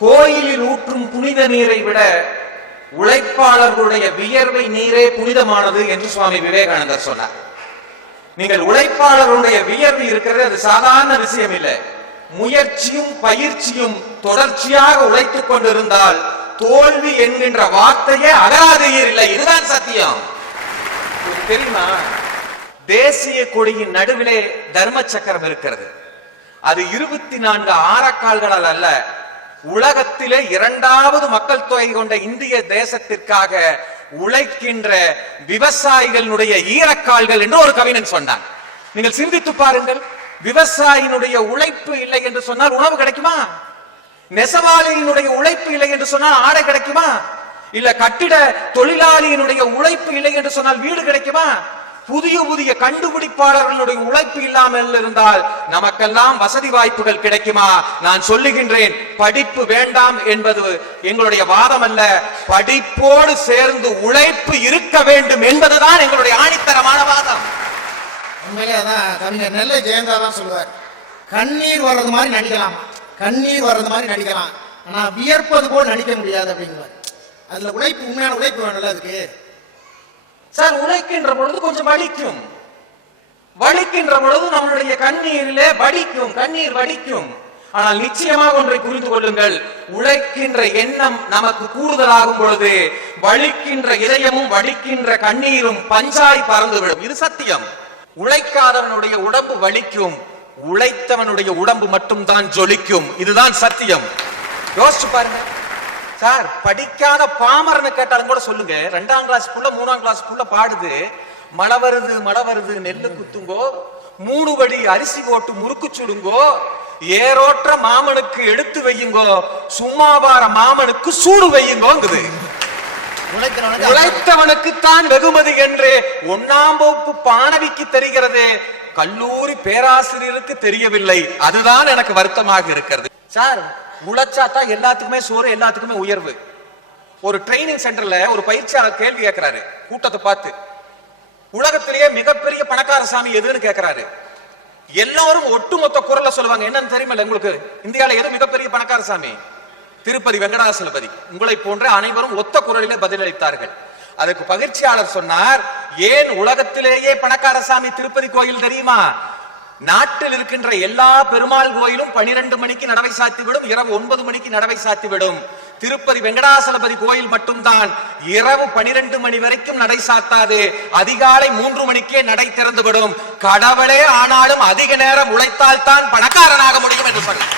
கோயிலில் ஊற்றும் புனித நீரை விட உழைப்பாளர்களுடைய வியர்வை நீரே புனிதமானது என்று சுவாமி விவேகானந்தர் சொன்னார். நீங்கள் உழைப்பாளர்களுடைய வியர்வு இருக்கிறது அது சாதாரண விஷயம் இல்லை. முயற்சியும் பயிற்சியும் தொடர்ச்சியாக உழைத்துக் கொண்டிருந்தால் தோல்வி என்கின்ற வார்த்தையே அகராதியில் இல்லை. இதுதான் சத்தியம். தெரியுமா? தேசிய கொடியின் நடுவிலே தர்ம சக்கரம் இருக்கிறது. அது இருபத்தி நான்கு ஆரக்கால்களால் அல்ல உலகத்திலே இரண்டாவது மக்கள் தொகை கொண்ட இந்திய தேசத்திற்காக உழைக்கின்ற விவசாயிகளுடைய ஈரக்கால்கள் என்று ஒரு கவிஞன் சொன்னான். நீங்கள் சிந்தித்து பாருங்கள் விவசாயினுடைய உழைப்பு இல்லை என்று சொன்னால் உணவு கிடைக்குமா? நெசவாளியினுடைய உழைப்பு இல்லை என்று சொன்னால் ஆடை கிடைக்குமா? இல்ல கட்டிட தொழிலாளியினுடைய உழைப்பு இல்லை என்று சொன்னால் வீடு கிடைக்குமா? புதிய புதிய கண்டுபிடிப்பாளர்களுடைய உழைப்பு இல்லாமல் இருந்தால் நமக்கெல்லாம் வசதி வாய்ப்புகள் கிடைக்குமா? நான் சொல்லுகின்றேன் படிப்பு வேண்டாம் என்பது எங்களுடைய வாதம் அல்ல படிப்போடு சேர்ந்து உழைப்பு இருக்க வேண்டும் என்பதுதான் எங்களுடைய ஆணித்தரமான வாதம். உண்மையிலே அதான் கவிஞர் நெல்லை ஜெயந்தா தான் சொல்லுவார். கண்ணீர் வர்றது மாதிரி நடிக்கலாம். கண்ணீர் வர்றது மாதிரி நடிக்கலாம். ஆனா வியர்ப்பது போல் நடிக்க முடியாது அப்படிங்குவார். அதுல உழைப்பு உண்மையான உழைப்பு வேணும்ல அதுக்கு. சார் உழைக்கின்ற பொழுது கொஞ்சம் வலிக்கும். வலிக்கின்ற பொழுது நம்மளுடைய கண்ணீரிலே வடிக்கும் கண்ணீர் வடிக்கும். ஆனால் நிச்சயமாக ஒன்றை புரிந்து கொள்ளுங்கள். உழைக்கின்ற எண்ணம் நமக்கு கூடுதலாகும் பொழுது வலிக்கின்ற இதயமும் வடிக்கின்ற கண்ணீரும் பஞ்சாய் பறந்துவிடும். இது சத்தியம். உழைக்காதவனுடைய உடம்பு வலிக்கும். உழைத்தவனுடைய உடம்பு மட்டும்தான் ஜொலிக்கும். இதுதான் சத்தியம். யோசிச்சு பாருங்க. சார் படிக்காத பாமரன்னு கேட்டாலும் கூட சொல்லுங்க. ரெண்டாம் கிளாஸ் மூணாம் கிளாஸ் பாடுது. மழை வருது மழை வருது நெல்லு குத்துங்கோ மூணு வடி அரிசி போட்டு முறுக்கு சுடுங்கோ ஏரோற்ற மாமனுக்கு எடுத்து வையுங்கோ சும்மாவார மாமனுக்கு சூடு வையுங்கோங்குது. உழைக்கிறவனுக்கு உழைத்தவனுக்கு தான் வெகுமதி என்று ஒன்னாம் வகுப்பு பாணவிக்கு தெரிகிறது கல்லூரி பேராசிரியருக்கு தெரியவில்லை. அதுதான் எனக்கு வருத்தமாக இருக்கிறது. சார் உழைச்சா தான் எல்லாத்துக்குமே சோறு எல்லாத்துக்குமே உயர்வு. ஒரு ட்ரைனிங் சென்டர்ல ஒரு பயிற்சியாளர் கேள்வி கேட்கிறாரு கூட்டத்தை பார்த்து உலகத்திலேயே மிகப்பெரிய பணக்கார சாமி எதுன்னு கேட்கிறாரு எல்லாரும் ஒட்டுமொத்த குரல்ல சொல்லுவாங்க என்னன்னு தெரியுமில்ல உங்களுக்கு? இந்தியாவில எது மிகப்பெரிய பணக்கார சாமி? திருப்பதி வெங்கடாசலபதி. உங்களை போன்ற அனைவரும் ஒத்த குரலில் பதிலளித்தார்கள். அதுக்கு பகிர்ச்சியாளர் சொன்னார் ஏன் உலகத்திலேயே பணக்கார சாமி திருப்பதி கோயில் தெரியுமா? நாட்டில் இருக்கின்ற எல்லா பெருமாள் கோயிலும் பனிரெண்டு மணிக்கு நடவை சாத்திவிடும் இரவு ஒன்பது மணிக்கு நடவை சாத்திவிடும். திருப்பதி வெங்கடாசலபதி கோயில் மட்டும்தான். இரவு பனிரெண்டு மணி வரைக்கும் நடை சாத்தாது. அதிகாலை மூன்று மணிக்கே நடை திறந்துவிடும். கடவுளே ஆனாலும் அதிக நேரம் உழைத்தால் தான் பணக்காரனாக முடியும் என்று சொன்னார்